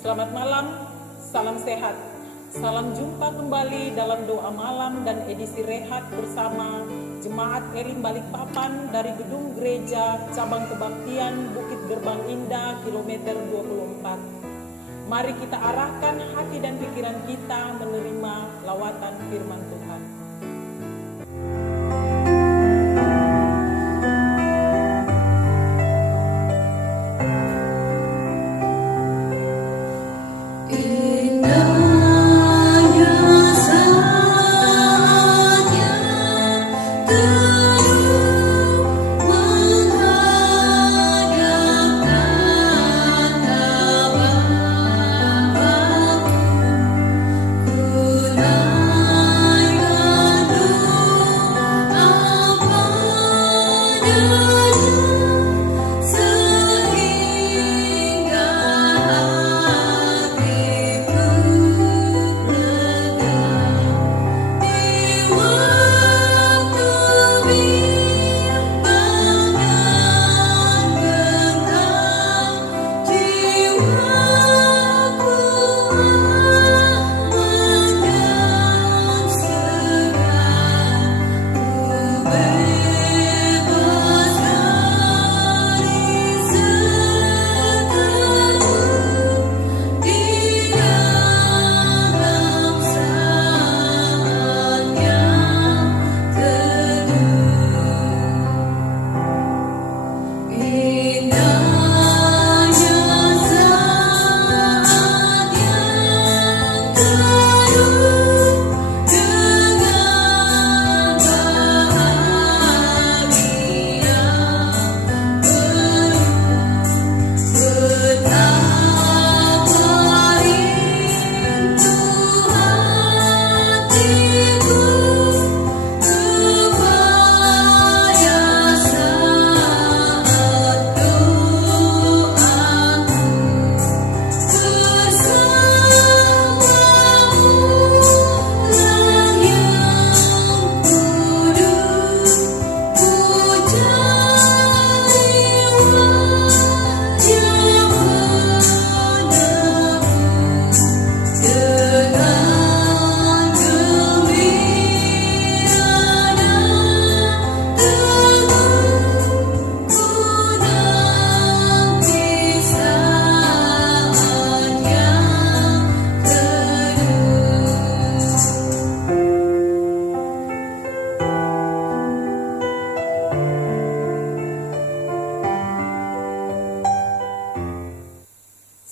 Selamat malam, salam sehat. Salam jumpa kembali dalam doa malam dan edisi rehat bersama Jemaat Elim Balikpapan dari Gedung Gereja Cabang Kebaktian Bukit Gerbang Indah kilometer 24. Mari kita arahkan hati dan pikiran kita menerima lawatan firman Tuhan.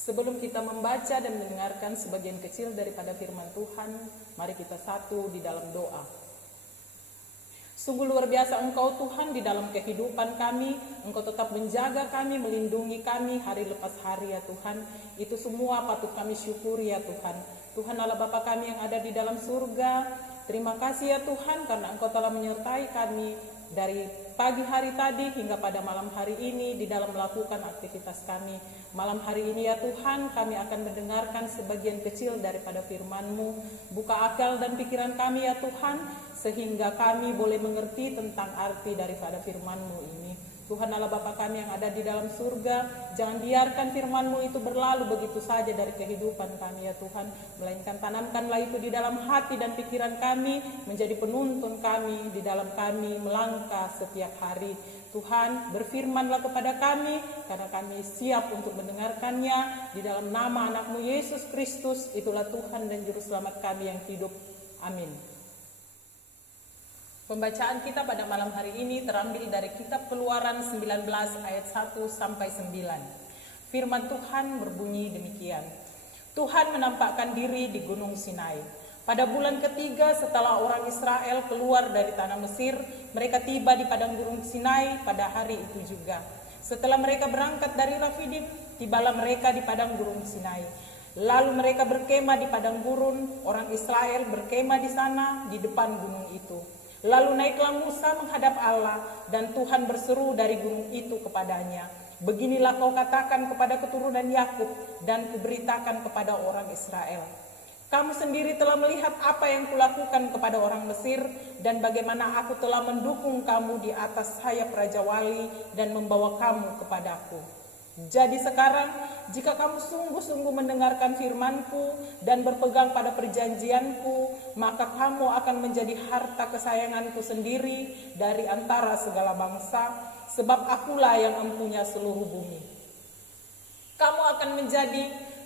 Sebelum kita membaca dan mendengarkan sebagian kecil daripada firman Tuhan, mari kita satu di dalam doa. Sungguh luar biasa Engkau Tuhan di dalam kehidupan kami. Engkau tetap menjaga kami, melindungi kami hari lepas hari ya Tuhan. Itu semua patut kami syukuri ya Tuhan. Tuhan Allah Bapa kami yang ada di dalam surga, terima kasih ya Tuhan karena Engkau telah menyertai kami dari pagi hari tadi hingga pada malam hari ini di dalam melakukan aktivitas kami. Malam hari ini ya Tuhan, kami akan mendengarkan sebagian kecil daripada firman-Mu. Buka akal dan pikiran kami ya Tuhan, sehingga kami boleh mengerti tentang arti daripada firman-Mu ini. Tuhan Allah Bapa kami yang ada di dalam surga, jangan biarkan firman-Mu itu berlalu begitu saja dari kehidupan kami ya Tuhan, melainkan tanamkanlah itu di dalam hati dan pikiran kami, menjadi penuntun kami di dalam kami melangkah setiap hari. Tuhan, berfirmanlah kepada kami, karena kami siap untuk mendengarkannya. Di dalam nama anak-Mu Yesus Kristus, itulah Tuhan dan Juru Selamat kami yang hidup. Amin. Pembacaan kita pada malam hari ini terambil dari kitab Keluaran 19 ayat 1 sampai 9. Firman Tuhan berbunyi demikian. Tuhan menampakkan diri di Gunung Sinai. Pada bulan ketiga setelah orang Israel keluar dari tanah Mesir, mereka tiba di padang Gunung Sinai pada hari itu juga. Setelah mereka berangkat dari Rafidim, tibalah mereka di padang Gunung Sinai. Lalu mereka berkemah di padang gurun, orang Israel berkemah di sana di depan gunung itu. Lalu naiklah Musa menghadap Allah, dan Tuhan berseru dari gunung itu kepadanya, beginilah kau katakan kepada keturunan Yakub, dan kuberitakan kepada orang Israel. Kamu sendiri telah melihat apa yang kulakukan kepada orang Mesir, dan bagaimana aku telah mendukung kamu di atas sayap Raja Wali dan membawa kamu kepadaku. Jadi sekarang, jika kamu sungguh-sungguh mendengarkan firman-Ku dan berpegang pada perjanjian-Ku, maka kamu akan menjadi harta kesayangan-Ku sendiri dari antara segala bangsa, sebab Akulah yang empunya seluruh bumi. Kamu akan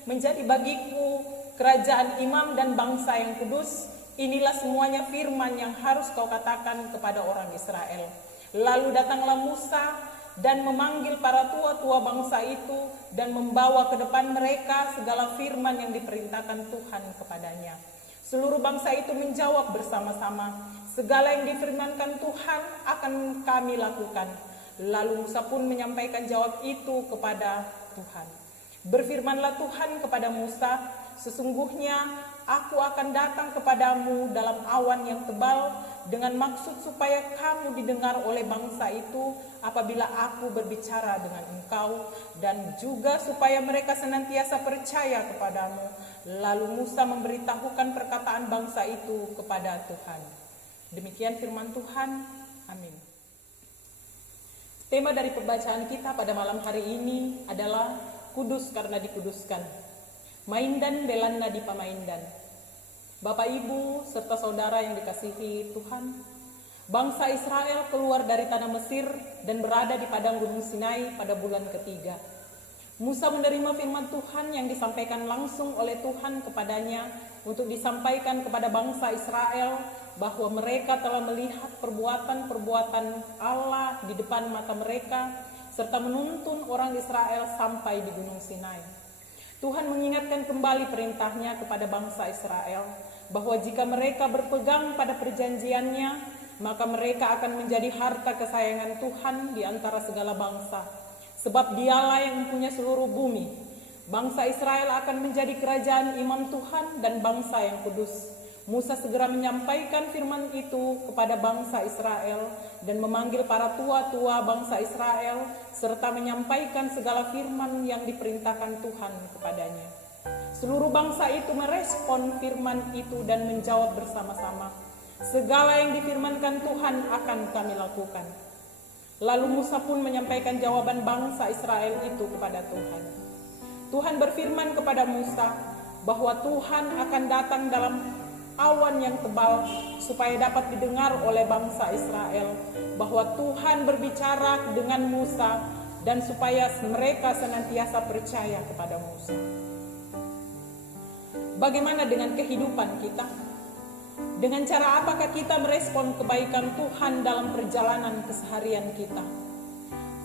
menjadi bagiku kerajaan imam dan bangsa yang kudus. Inilah semuanya firman yang harus kau katakan kepada orang Israel. Lalu datanglah Musa dan memanggil para tua-tua bangsa itu dan membawa ke depan mereka segala firman yang diperintahkan Tuhan kepadanya. Seluruh bangsa itu menjawab bersama-sama, segala yang difirmankan Tuhan akan kami lakukan. Lalu Musa pun menyampaikan jawab itu kepada Tuhan. Berfirmanlah Tuhan kepada Musa, sesungguhnya aku akan datang kepadamu dalam awan yang tebal dengan maksud supaya kamu didengar oleh bangsa itu apabila aku berbicara dengan engkau, dan juga supaya mereka senantiasa percaya kepadamu. Lalu Musa memberitahukan perkataan bangsa itu kepada Tuhan. Demikian firman Tuhan. Amin. Tema dari pembacaan kita pada malam hari ini adalah kudus karena dikuduskan. Maindan belanna di pamaindan. Bapak, Ibu, serta saudara yang dikasihi Tuhan, bangsa Israel keluar dari tanah Mesir dan berada di padang gunung Sinai pada bulan ketiga. Musa menerima firman Tuhan yang disampaikan langsung oleh Tuhan kepadanya untuk disampaikan kepada bangsa Israel bahwa mereka telah melihat perbuatan-perbuatan Allah di depan mata mereka serta menuntun orang Israel sampai di gunung Sinai. Tuhan mengingatkan kembali perintahnya kepada bangsa Israel bahwa jika mereka berpegang pada perjanjiannya, maka mereka akan menjadi harta kesayangan Tuhan di antara segala bangsa. Sebab Dialah yang mempunyai seluruh bumi. Bangsa Israel akan menjadi kerajaan imam Tuhan dan bangsa yang kudus. Musa segera menyampaikan firman itu kepada bangsa Israel dan memanggil para tua-tua bangsa Israel serta menyampaikan segala firman yang diperintahkan Tuhan kepadanya. Seluruh bangsa itu merespon firman itu dan menjawab bersama-sama, segala yang difirmankan Tuhan akan kami lakukan. Lalu Musa pun menyampaikan jawaban bangsa Israel itu kepada Tuhan. Tuhan berfirman kepada Musa bahwa Tuhan akan datang dalam awan yang tebal supaya dapat didengar oleh bangsa Israel bahwa Tuhan berbicara dengan Musa dan supaya mereka senantiasa percaya kepada Musa. Bagaimana dengan kehidupan kita? Dengan cara apakah kita merespon kebaikan Tuhan dalam perjalanan keseharian kita?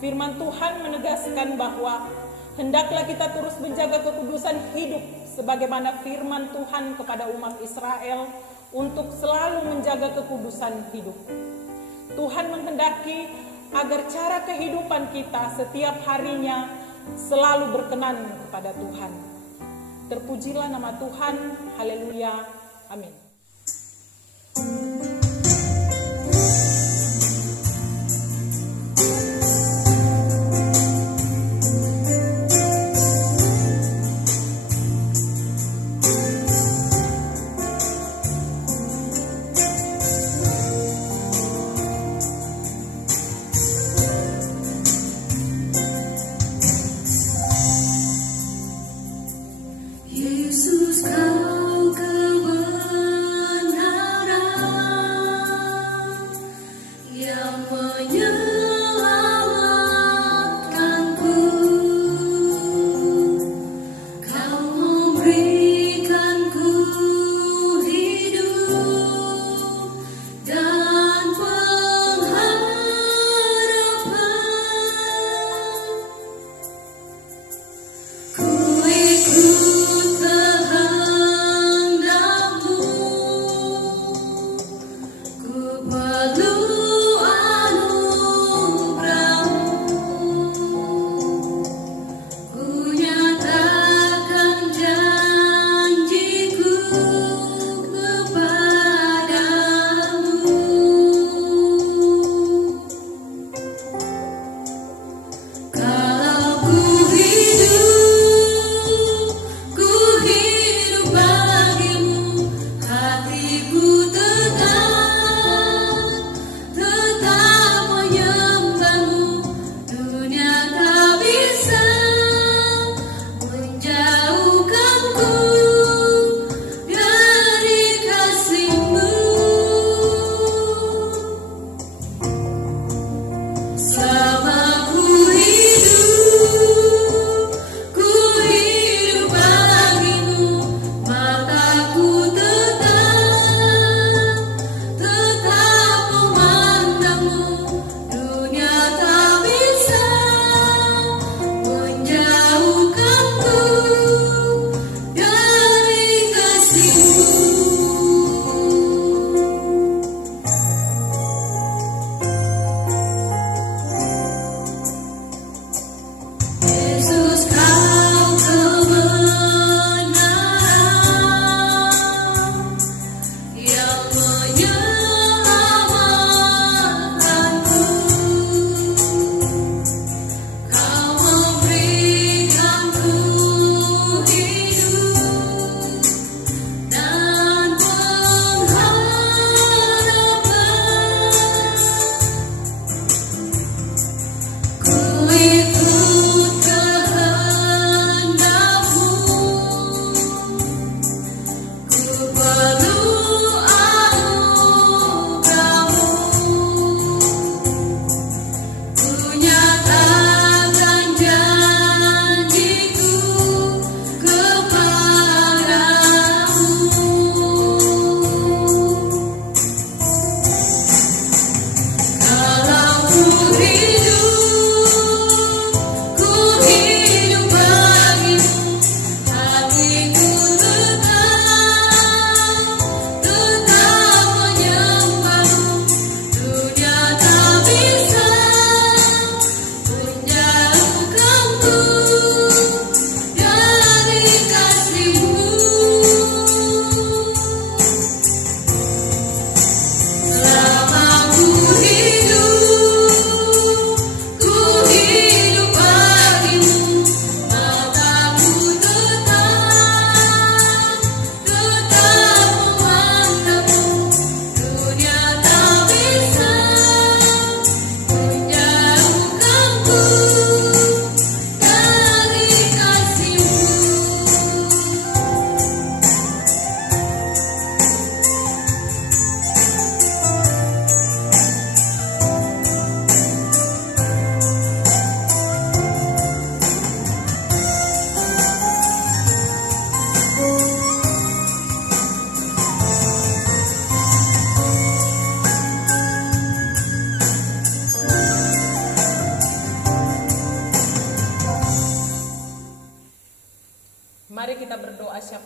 Firman Tuhan menegaskan bahwa hendaklah kita terus menjaga kekudusan hidup sebagaimana firman Tuhan kepada umat Israel untuk selalu menjaga kekudusan hidup. Tuhan menghendaki agar cara kehidupan kita setiap harinya selalu berkenan kepada Tuhan. Terpujilah nama Tuhan, haleluya, amin. Yesus, Kau kebal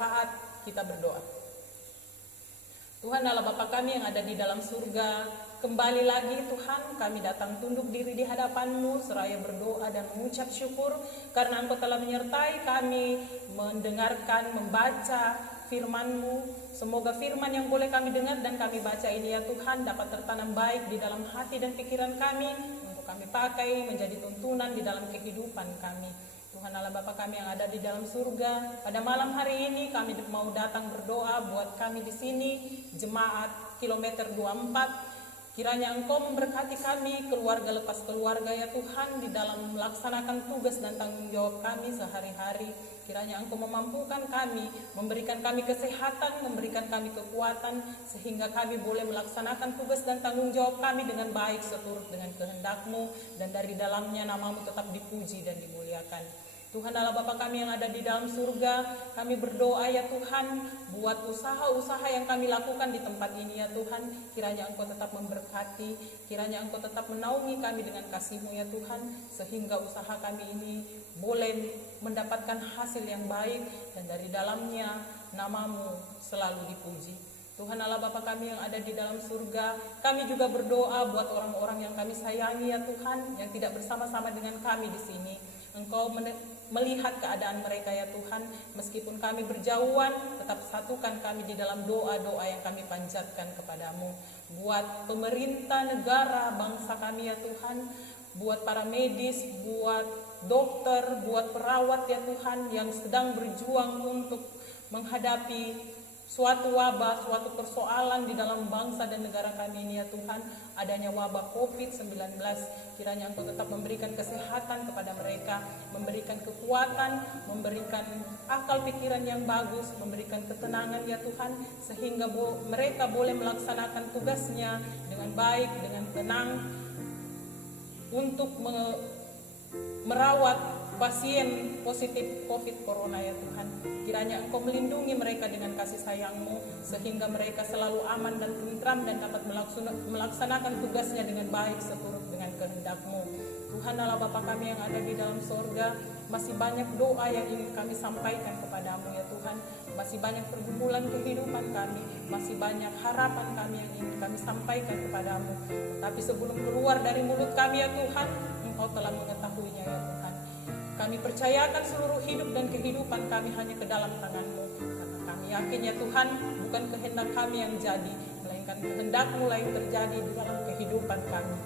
saat kita berdoa. Tuhan Allah Bapa kami yang ada di dalam surga, kembali lagi Tuhan kami datang tunduk diri di hadapan-Mu seraya berdoa dan mengucap syukur karena Engkau telah menyertai kami mendengarkan, membaca firman-Mu. Semoga firman yang boleh kami dengar dan kami baca ini ya Tuhan dapat tertanam baik di dalam hati dan pikiran kami untuk kami pakai menjadi tuntunan di dalam kehidupan kami. Tuhan Allah Bapa kami yang ada di dalam surga, pada malam hari ini kami mau datang berdoa buat kami di sini, jemaat kilometer 24. Kiranya Engkau memberkati kami, keluarga lepas keluarga ya Tuhan, di dalam melaksanakan tugas dan tanggung jawab kami sehari-hari. Kiranya Engkau memampukan kami, memberikan kami kesehatan, memberikan kami kekuatan, sehingga kami boleh melaksanakan tugas dan tanggung jawab kami dengan baik seturut dengan kehendak-Mu, dan dari dalamnya nama-Mu tetap dipuji dan dimuliakan. Tuhan Allah Bapa kami yang ada di dalam surga, kami berdoa ya Tuhan, buat usaha-usaha yang kami lakukan di tempat ini ya Tuhan, kiranya Engkau tetap memberkati, kiranya Engkau tetap menaungi kami dengan kasih-Mu ya Tuhan, sehingga usaha kami ini boleh mendapatkan hasil yang baik, dan dari dalamnya nama-Mu selalu dipuji. Tuhan Allah Bapa kami yang ada di dalam surga, kami juga berdoa buat orang-orang yang kami sayangi ya Tuhan, yang tidak bersama-sama dengan kami di sini. Engkau melihat keadaan mereka ya Tuhan, meskipun kami berjauhan, tetap satukan kami di dalam doa-doa yang kami panjatkan kepadamu. Buat pemerintah, negara, bangsa kami ya Tuhan, buat para medis, buat dokter, buat perawat ya Tuhan, yang sedang berjuang untuk menghadapi suatu wabah, suatu persoalan di dalam bangsa dan negara kami ini ya Tuhan, adanya wabah COVID-19, kiranya Engkau tetap memberikan kesehatan kepada mereka, memberikan kekuatan, memberikan akal pikiran yang bagus, memberikan ketenangan ya Tuhan, sehingga mereka boleh melaksanakan tugasnya dengan baik, dengan tenang, untuk merawat pasien positif COVID Corona ya Tuhan. Kiranya Engkau melindungi mereka dengan kasih sayang-Mu, sehingga mereka selalu aman dan tentram dan dapat melaksanakan tugasnya dengan baik seturut dengan kehendak-Mu. Tuhan Allah Bapa kami yang ada di dalam sorga, masih banyak doa yang ingin kami sampaikan kepadamu ya Tuhan, masih banyak pergumulan kehidupan kami, masih banyak harapan kami yang ingin kami sampaikan kepadamu. Tapi sebelum keluar dari mulut kami ya Tuhan, Engkau telah mengetahuinya ya Tuhan. Kami percayakan seluruh hidup dan kehidupan kami hanya ke dalam tangan-Mu, karena kami yakin ya Tuhan, bukan kehendak kami yang jadi, melainkan kehendak-Mu yang terjadi di dalam kehidupan kami.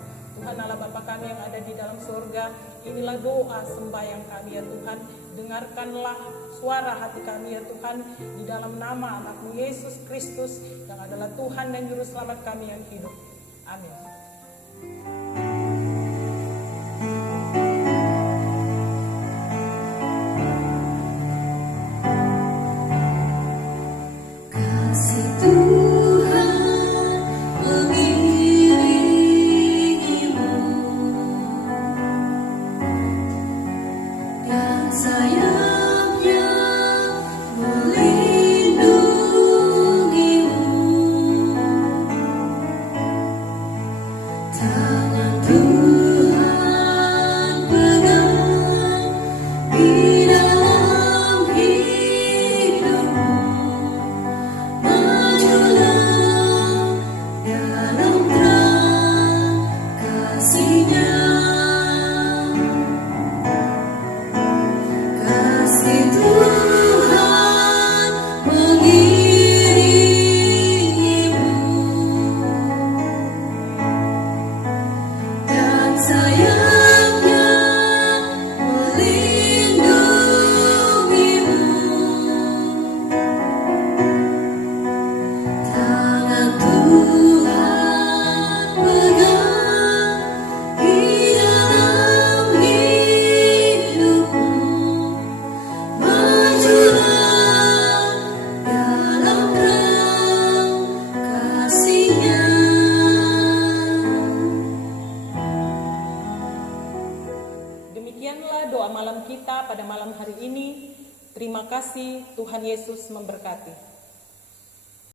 Tuhan Allah Bapa kami yang ada di dalam surga, inilah doa sembahyang kami ya Tuhan, dengarkanlah suara hati kami ya Tuhan, di dalam nama anak-Mu Yesus Kristus yang adalah Tuhan dan Juru Selamat kami yang hidup. Amin. Demikianlah doa malam kita pada malam hari ini. Terima kasih, Tuhan Yesus memberkati.